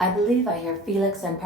I believe I hear Felix and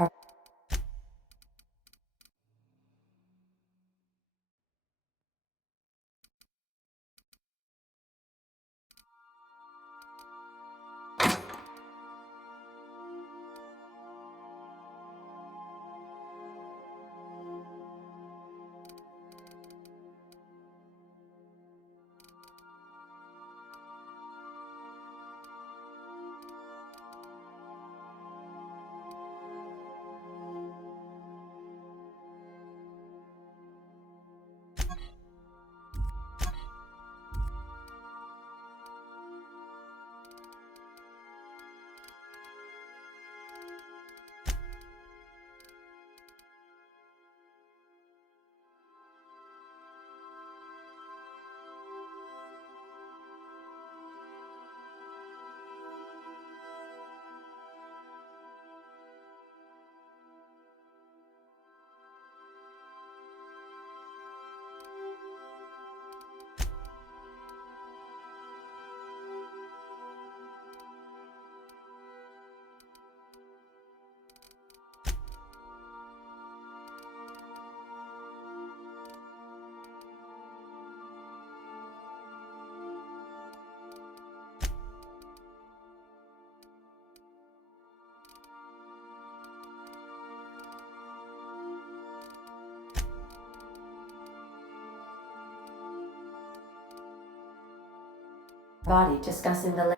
body discussing the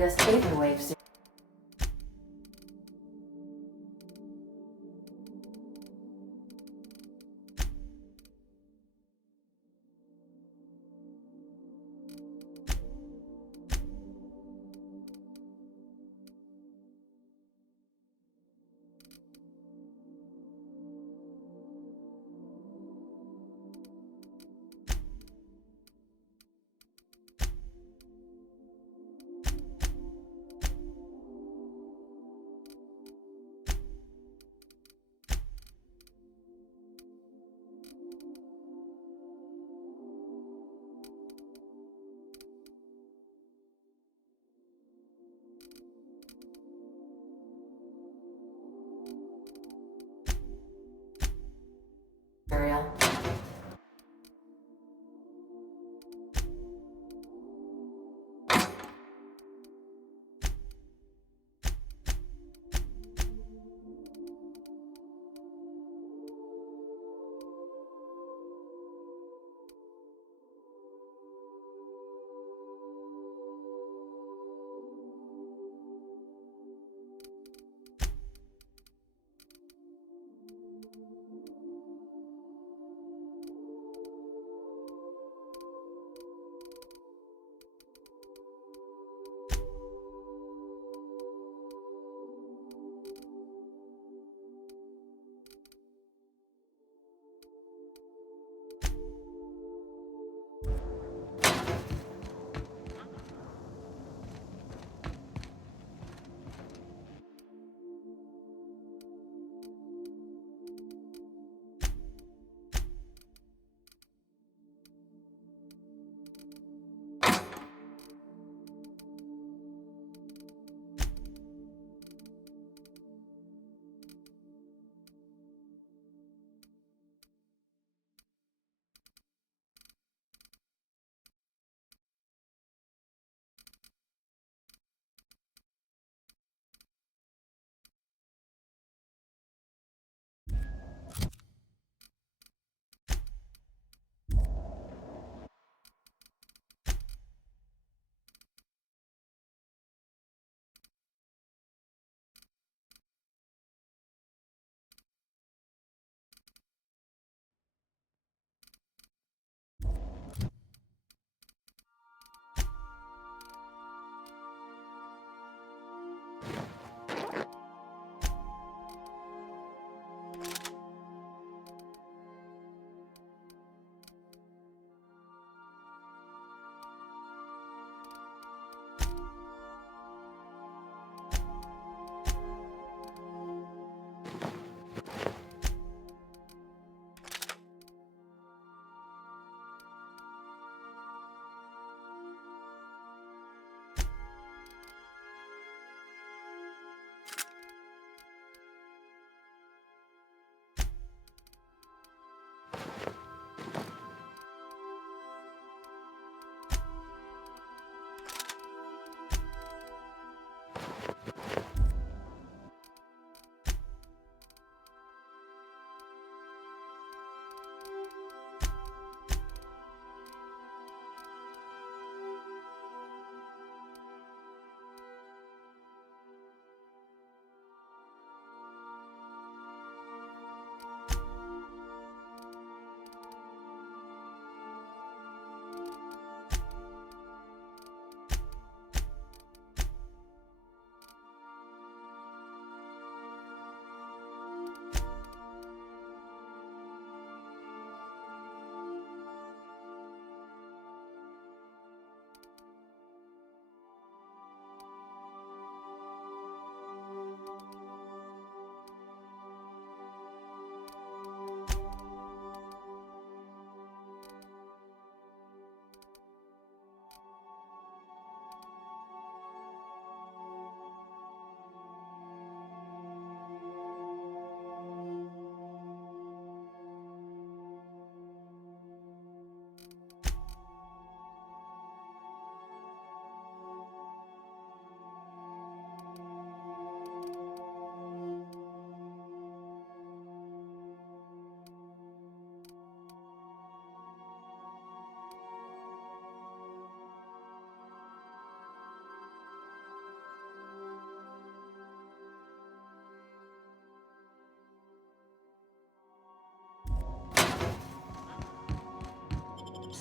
latest vaporwave.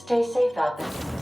Stay safe out there.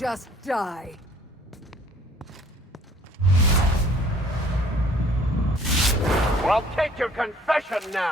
just die. Well, take your confession now!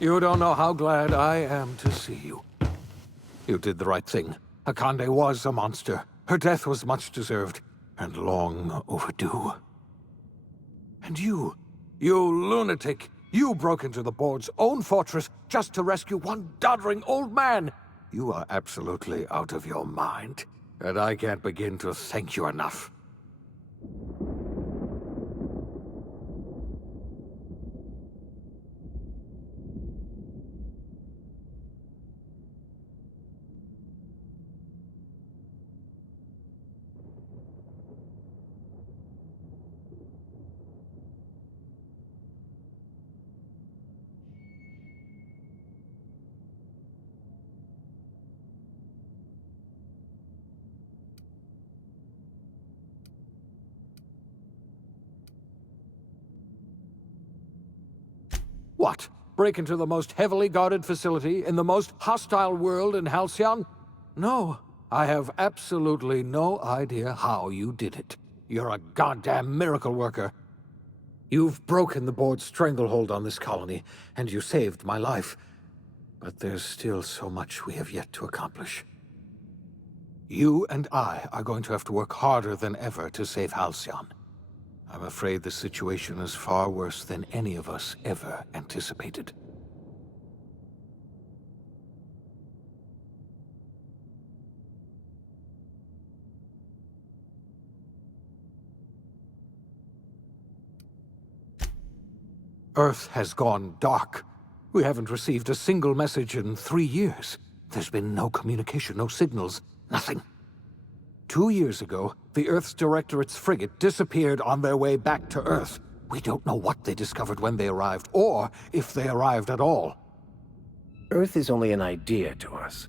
You don't know how glad I am to see you. You did the right thing. Akande was a monster. Her death was much deserved, and long overdue. And you lunatic, you broke into the board's own fortress just to rescue one doddering old man. You are absolutely out of your mind, and I can't begin to thank you enough. What? Break into the most heavily guarded facility in the most hostile world in Halcyon? No, I have absolutely no idea how you did it. You're a goddamn miracle worker. You've broken the board's stranglehold on this colony, and you saved my life. But there's still so much we have yet to accomplish. You and I are going to have to work harder than ever to save Halcyon. I'm afraid the situation is far worse than any of us ever anticipated. Earth has gone dark. We haven't received a single message in 3 years. There's been no communication, no signals, Nothing. 2 years ago, the Earth's Directorate's frigate disappeared on their way back to Earth. We don't know what they discovered when they arrived, or if they arrived at all. Earth is only an idea to us.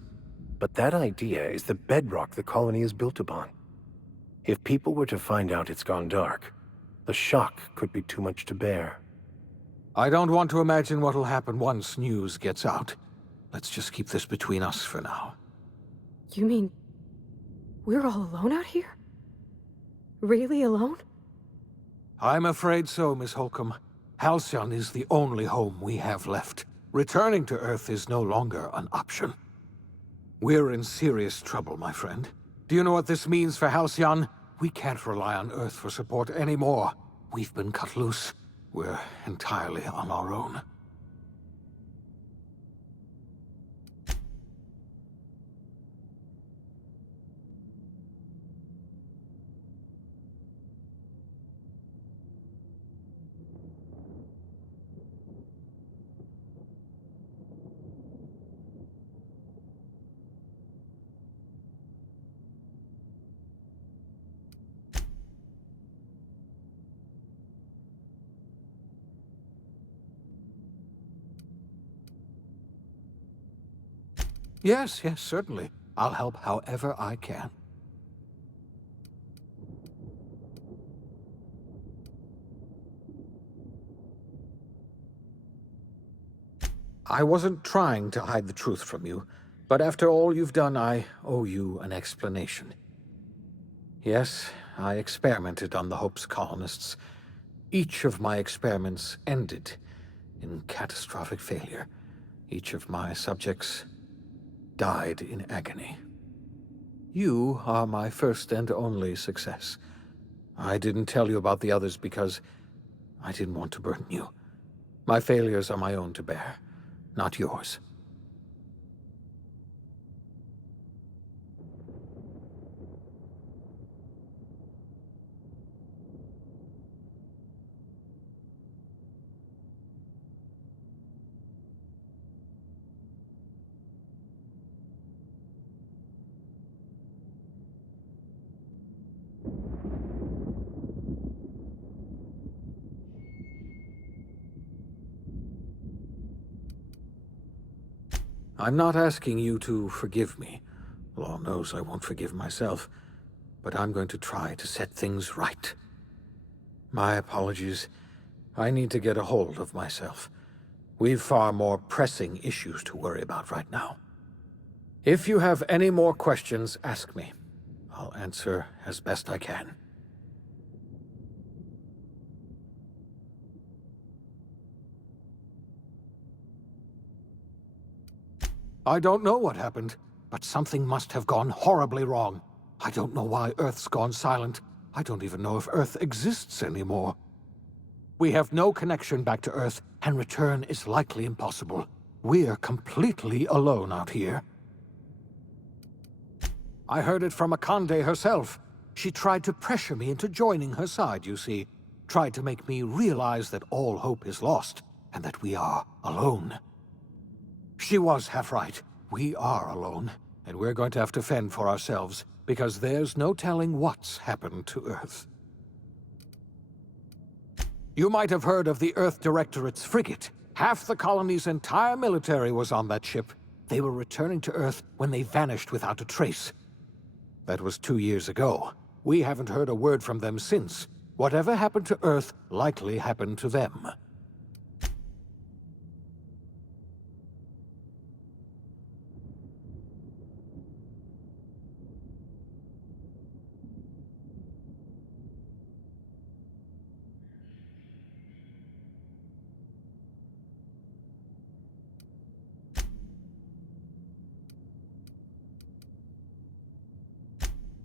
But that idea is the bedrock the colony is built upon. If people were to find out it's gone dark, the shock could be too much to bear. I don't want to imagine what'll happen once news gets out. Let's just keep this between us for now. You mean we're all alone out here? Really alone? I'm afraid so, Miss Holcomb. Halcyon is the only home we have left. Returning to Earth is no longer an option. We're in serious trouble, my friend. Do you know what this means for Halcyon? We can't rely on Earth for support anymore. We've been cut loose. We're entirely on our own. Yes, certainly. I'll help however I can. I wasn't trying to hide the truth from you, but after all you've done, I owe you an explanation. Yes, I experimented on the Hope's colonists. Each of my experiments ended in catastrophic failure. Each of my subjects died in agony. You are my first and only success. I didn't tell you about the others because I didn't want to burden you. My failures are my own to bear, not yours. I'm not asking you to forgive me. Law knows I won't forgive myself. But I'm going to try to set things right. My apologies. I need to get a hold of myself. We've far more pressing issues to worry about right now. If you have any more questions, ask me. I'll answer as best I can. I don't know what happened, but something must have gone horribly wrong. I don't know why Earth's gone silent. I don't even know if Earth exists anymore. We have no connection back to Earth, and return is likely impossible. We're completely alone out here. I heard it from Akande herself. She tried to pressure me into joining her side, you see. Tried to make me realize that all hope is lost, and that we are alone. She was half right. We are alone, and we're going to have to fend for ourselves, because there's no telling what's happened to Earth. You might have heard of the Earth Directorate's frigate. Half the colony's entire military was on that ship. They were returning to Earth when they vanished without a trace. That was 2 years ago. We haven't heard a word from them since. Whatever happened to Earth likely happened to them.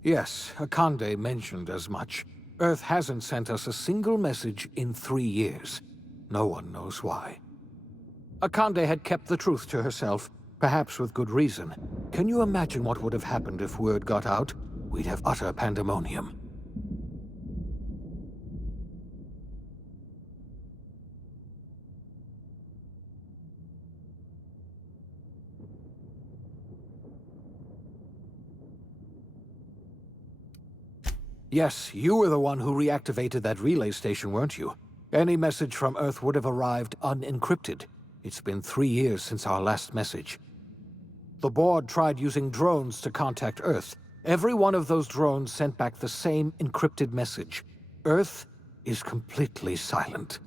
Yes, Akande mentioned as much. Earth hasn't sent us a single message in 3 years. No one knows why. Akande had kept the truth to herself, perhaps with good reason. Can you imagine what would have happened if word got out? We'd have utter pandemonium. Yes, you were the one who reactivated that relay station, weren't you? Any message from Earth would have arrived unencrypted. It's been 3 years since our last message. The board tried using drones to contact Earth. Every one of those drones sent back the same encrypted message. Earth is completely silent.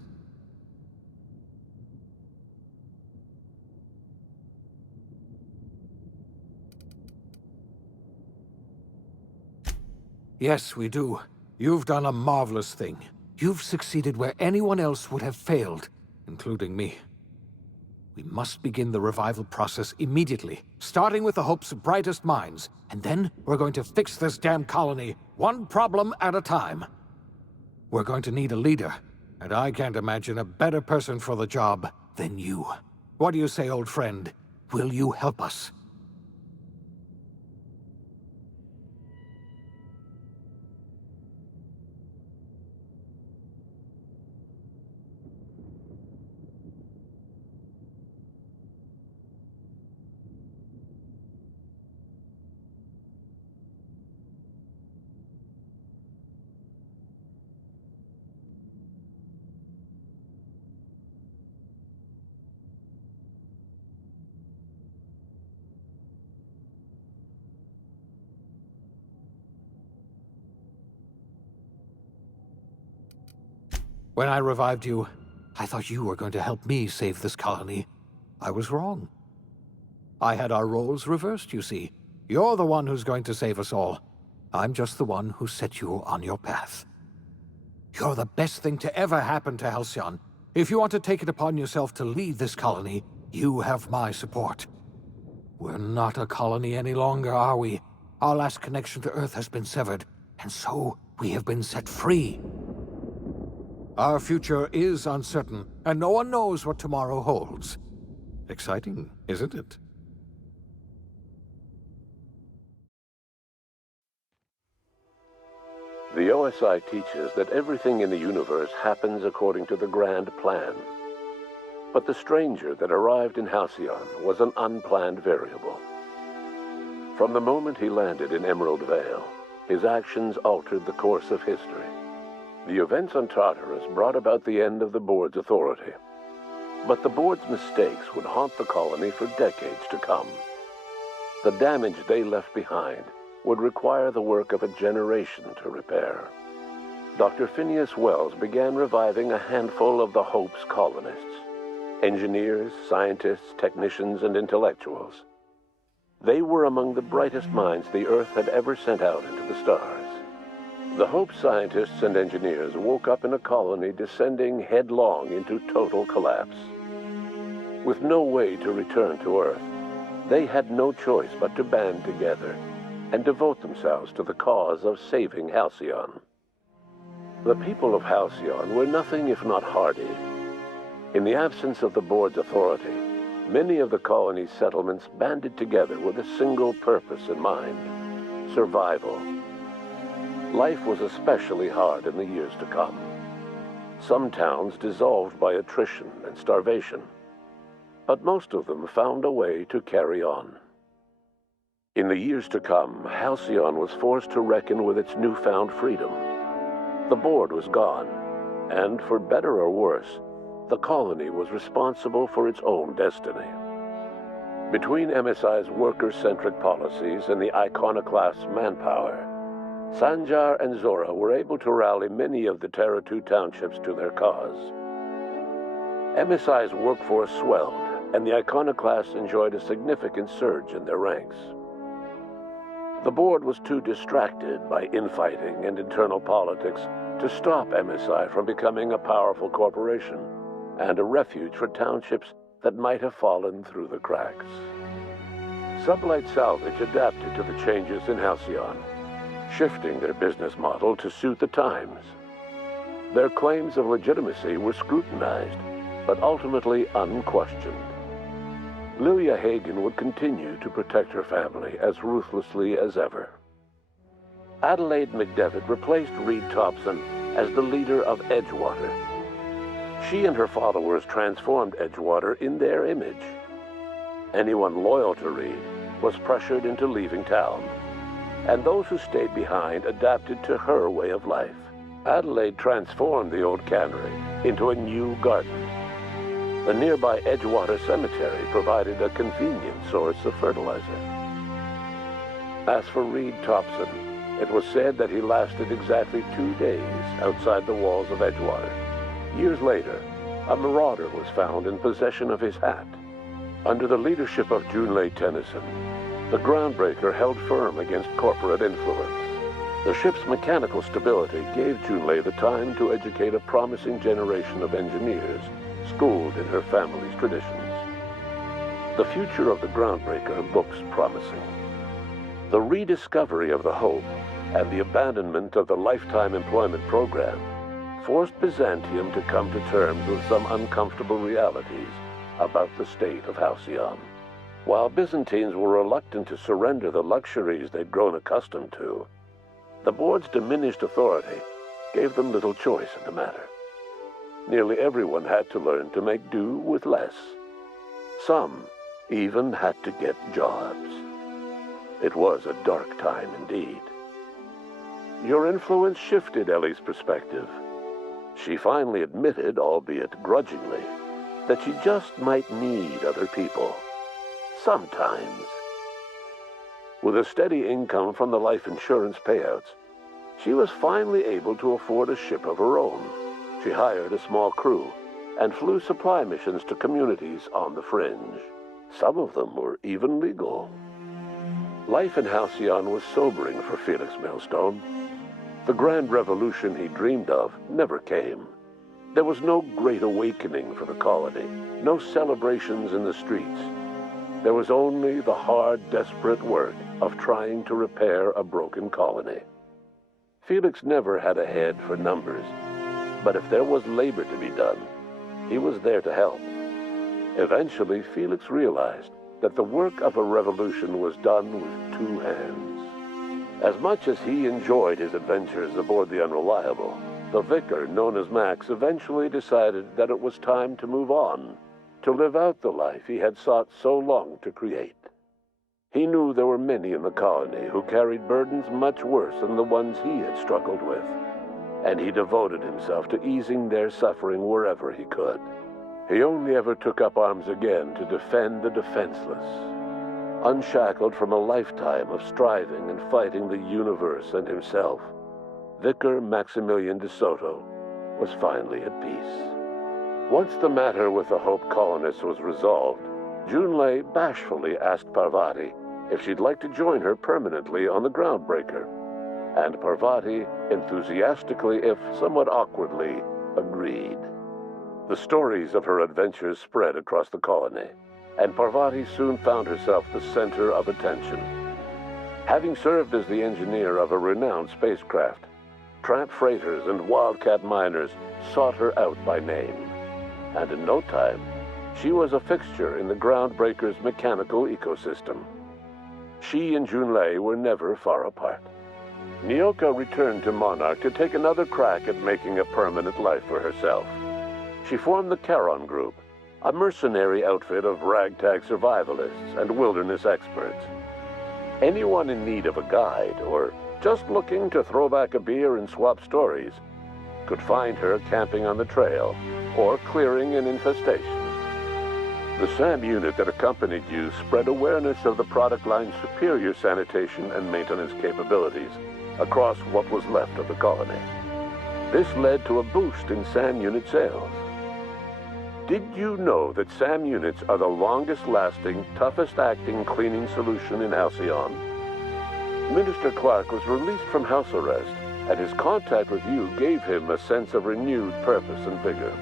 Yes, we do. You've done a marvelous thing. You've succeeded where anyone else would have failed, including me. We must begin the revival process immediately, starting with the Hope's brightest minds, and then we're going to fix this damn colony, one problem at a time. We're going to need a leader, and I can't imagine a better person for the job than you. What do you say, old friend? Will you help us? When I revived you, I thought you were going to help me save this colony. I was wrong. I had our roles reversed, you see. You're the one who's going to save us all. I'm just the one who set you on your path. You're the best thing to ever happen to Halcyon. If you want to take it upon yourself to lead this colony, you have my support. We're not a colony any longer, are we? Our last connection to Earth has been severed, and so we have been set free. Our future is uncertain, and no one knows what tomorrow holds. Exciting, isn't it? The OSI teaches that everything in the universe happens according to the grand plan. But the stranger that arrived in Halcyon was an unplanned variable. From the moment he landed in Emerald Vale, his actions altered the course of history. The events on Tartarus brought about the end of the board's authority. But the board's mistakes would haunt the colony for decades to come. The damage they left behind would require the work of a generation to repair. Dr. Phineas Wells began reviving a handful of the Hope's colonists: engineers, scientists, technicians, and intellectuals. They were among the brightest minds the Earth had ever sent out into the stars. The Hope scientists and engineers woke up in a colony descending headlong into total collapse. With no way to return to Earth, they had no choice but to band together and devote themselves to the cause of saving Halcyon. The people of Halcyon were nothing if not hardy. In the absence of the board's authority, many of the colony's settlements banded together with a single purpose in mind: survival. Life was especially hard in the years to come. Some towns dissolved by attrition and starvation, but most of them found a way to carry on. In the years to come, Halcyon was forced to reckon with its newfound freedom. The board was gone, and for better or worse, the colony was responsible for its own destiny. Between MSI's worker-centric policies and the iconoclast's manpower, Sanjar and Zora were able to rally many of the Terra 2 townships to their cause. MSI's workforce swelled, and the iconoclasts enjoyed a significant surge in their ranks. The board was too distracted by infighting and internal politics to stop MSI from becoming a powerful corporation and a refuge for townships that might have fallen through the cracks. Sublight Salvage adapted to the changes in Halcyon, shifting their business model to suit the times. Their claims of legitimacy were scrutinized, but ultimately unquestioned. Lilia Hagen would continue to protect her family as ruthlessly as ever. Adelaide McDevitt replaced Reed Thompson as the leader of Edgewater. She and her followers transformed Edgewater in their image. Anyone loyal to Reed was pressured into leaving town. and those who stayed behind adapted to her way of life. Adelaide transformed the old cannery into a new garden. The nearby Edgewater Cemetery provided a convenient source of fertilizer. As for Reed Thompson, it was said that he lasted exactly 2 days outside the walls of Edgewater. Years later, a marauder was found in possession of his hat. Under the leadership of Junlei Tennyson, the groundbreaker held firm against corporate influence. The ship's mechanical stability gave Junlei the time to educate a promising generation of engineers schooled in her family's traditions. The future of the groundbreaker looks promising. The rediscovery of the Hope and the abandonment of the lifetime employment program forced Byzantium to come to terms with some uncomfortable realities about the state of Halcyon. While Byzantines were reluctant to surrender the luxuries they'd grown accustomed to, the board's diminished authority gave them little choice in the matter. Nearly everyone had to learn to make do with less. Some even had to get jobs. It was a dark time indeed. Your influence shifted Ellie's perspective. She finally admitted, albeit grudgingly, that she just might need other people. Sometimes. With a steady income from the life insurance payouts, she was finally able to afford a ship of her own. She hired a small crew and flew supply missions to communities on the fringe. Some of them were even legal. Life in Halcyon was sobering for Felix Millstone. The grand revolution he dreamed of never came. There was no great awakening for the colony, no celebrations in the streets. There was only the hard, desperate work of trying to repair a broken colony. Felix never had a head for numbers, but if there was labor to be done, he was there to help. Eventually, Felix realized that the work of a revolution was done with 2 hands. As much as he enjoyed his adventures aboard the Unreliable, the vicar, known as Max, eventually decided that it was time to move on, to live out the life he had sought so long to create. He knew there were many in the colony who carried burdens much worse than the ones he had struggled with, and he devoted himself to easing their suffering wherever he could. He only ever took up arms again to defend the defenseless. Unshackled from a lifetime of striving and fighting the universe and himself, Vicar Maximilian de Soto was finally at peace. Once the matter with the Hope colonists was resolved, Junlei bashfully asked Parvati if she'd like to join her permanently on the Groundbreaker, and Parvati enthusiastically, if somewhat awkwardly, agreed. The stories of her adventures spread across the colony, and Parvati soon found herself the center of attention. Having served as the engineer of a renowned spacecraft, tramp freighters and wildcat miners sought her out by name, and in no time, she was a fixture in the Groundbreaker's mechanical ecosystem. She and Junlei were never far apart. Nyoka returned to Monarch to take another crack at making a permanent life for herself. She formed the Charon Group, a mercenary outfit of ragtag survivalists and wilderness experts. Anyone in need of a guide, or just looking to throw back a beer and swap stories, could find her camping on the trail or clearing an infestation. The SAM unit that accompanied you spread awareness of the product line's superior sanitation and maintenance capabilities across what was left of the colony. This led to a boost in SAM unit sales. Did you know that SAM units are the longest-lasting, toughest-acting cleaning solution in Halcyon? Minister Clark was released from house arrest, and his contact with you gave him a sense of renewed purpose and vigor.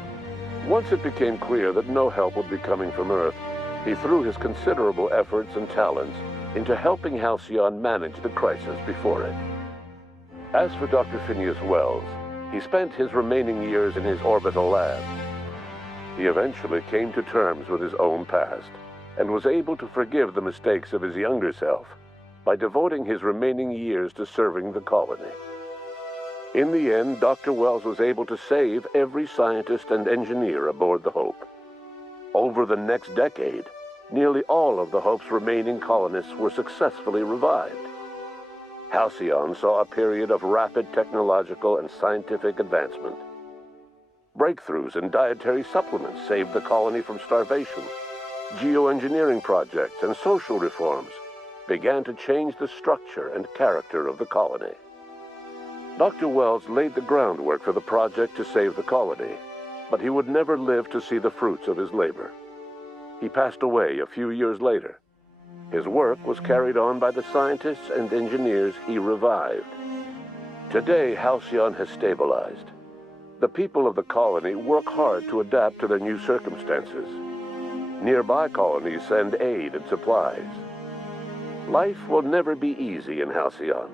Once it became clear that no help would be coming from Earth, he threw his considerable efforts and talents into helping Halcyon manage the crisis before it. As for Dr. Phineas Wells, he spent his remaining years in his orbital lab. He eventually came to terms with his own past and was able to forgive the mistakes of his younger self by devoting his remaining years to serving the colony. In the end, Dr. Wells was able to save every scientist and engineer aboard the Hope. Over the next decade, nearly all of the Hope's remaining colonists were successfully revived. Halcyon saw a period of rapid technological and scientific advancement. Breakthroughs in dietary supplements saved the colony from starvation. Geoengineering projects and social reforms began to change the structure and character of the colony. Dr. Wells laid the groundwork for the project to save the colony, but he would never live to see the fruits of his labor. He passed away a few years later. His work was carried on by the scientists and engineers he revived. Today, Halcyon has stabilized. The people of the colony work hard to adapt to their new circumstances. Nearby colonies send aid and supplies. Life will never be easy in Halcyon,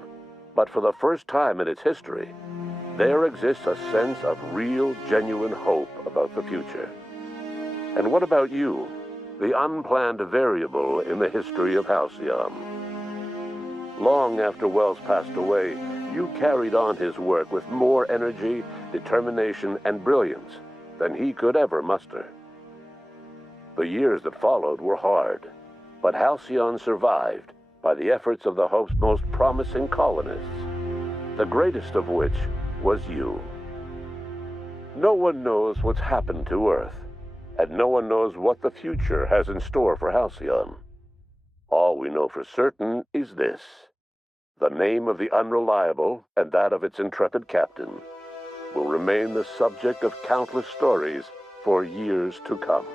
but for the first time in its history, there exists a sense of real, genuine hope about the future. And what about you, the unplanned variable in the history of Halcyon? Long after Wells passed away, you carried on his work with more energy, determination, and brilliance than he could ever muster. The years that followed were hard, but Halcyon survived by the efforts of the Hope's most promising colonists, the greatest of which was you. No one knows what's happened to Earth, and no one knows what the future has in store for Halcyon. All we know for certain is this: the name of the Unreliable and that of its intrepid captain will remain the subject of countless stories for years to come.